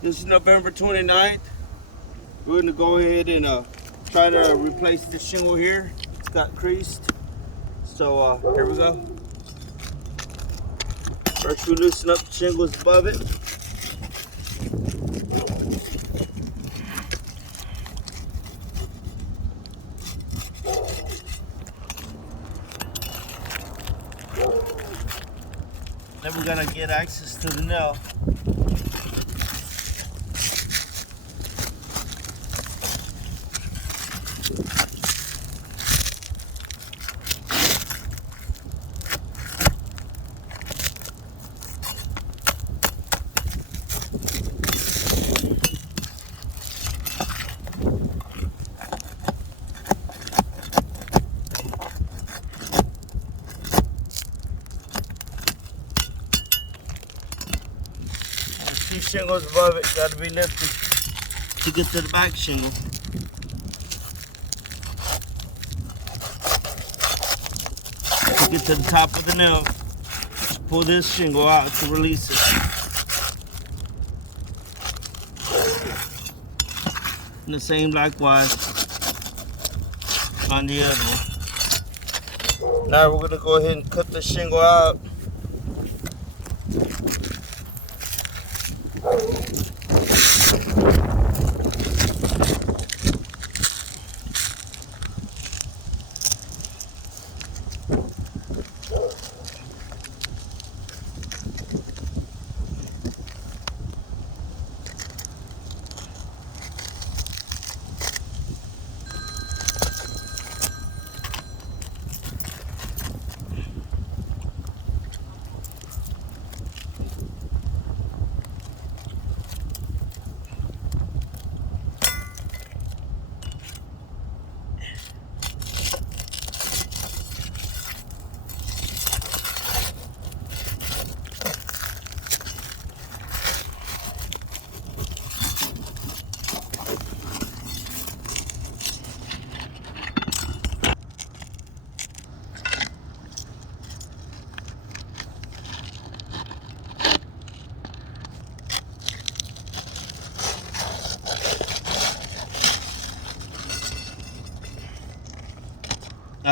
This is November 29th. We're going to go ahead and try to replace the shingle here. It's got creased. So here we go. First we loosen up the shingles above it. Then we're going to get access to the nail. These shingles above it got to be lifted to get to the back shingle. To get to the top of the nail, just pull this shingle out to release it. And the same likewise on the other one. Now we're going to go ahead and cut the shingle out.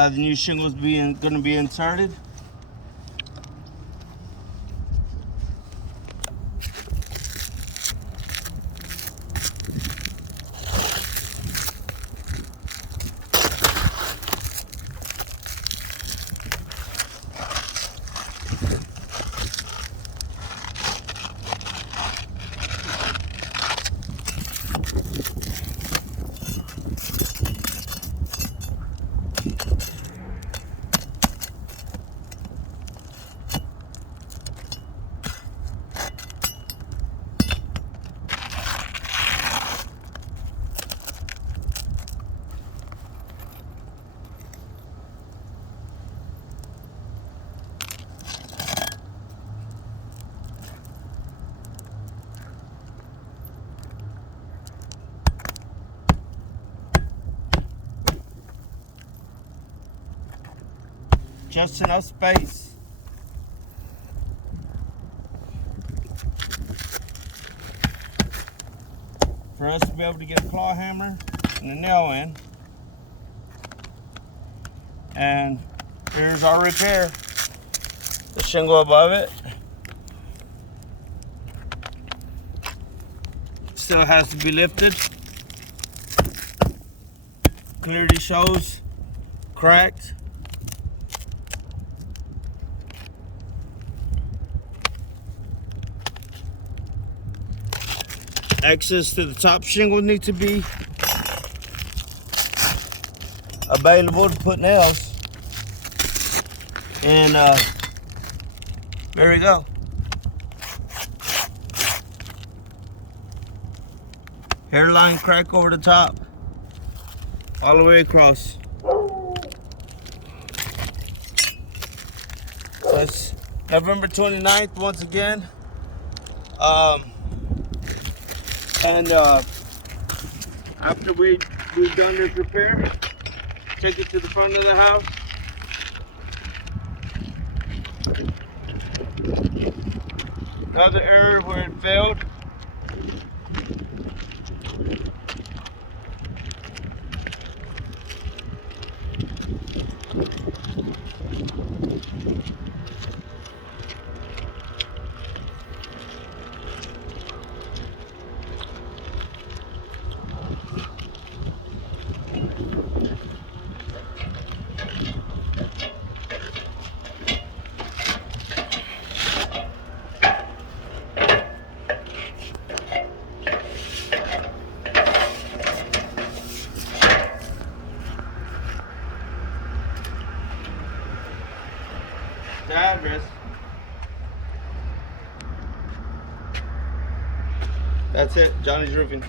The new shingles going to be inserted. Just enough space. For us to be able to get a claw hammer and a nail in. And here's our repair. The shingle above it still has to be lifted. Clearly shows cracked. Access to the top shingle needs to be available to put nails. And there we go. Hairline crack over the top, all the way across. So it's November 29th once again. After we've done this repair, take it to the front of the house. Another area where it failed. The address. That's it, Johnny's Roofing.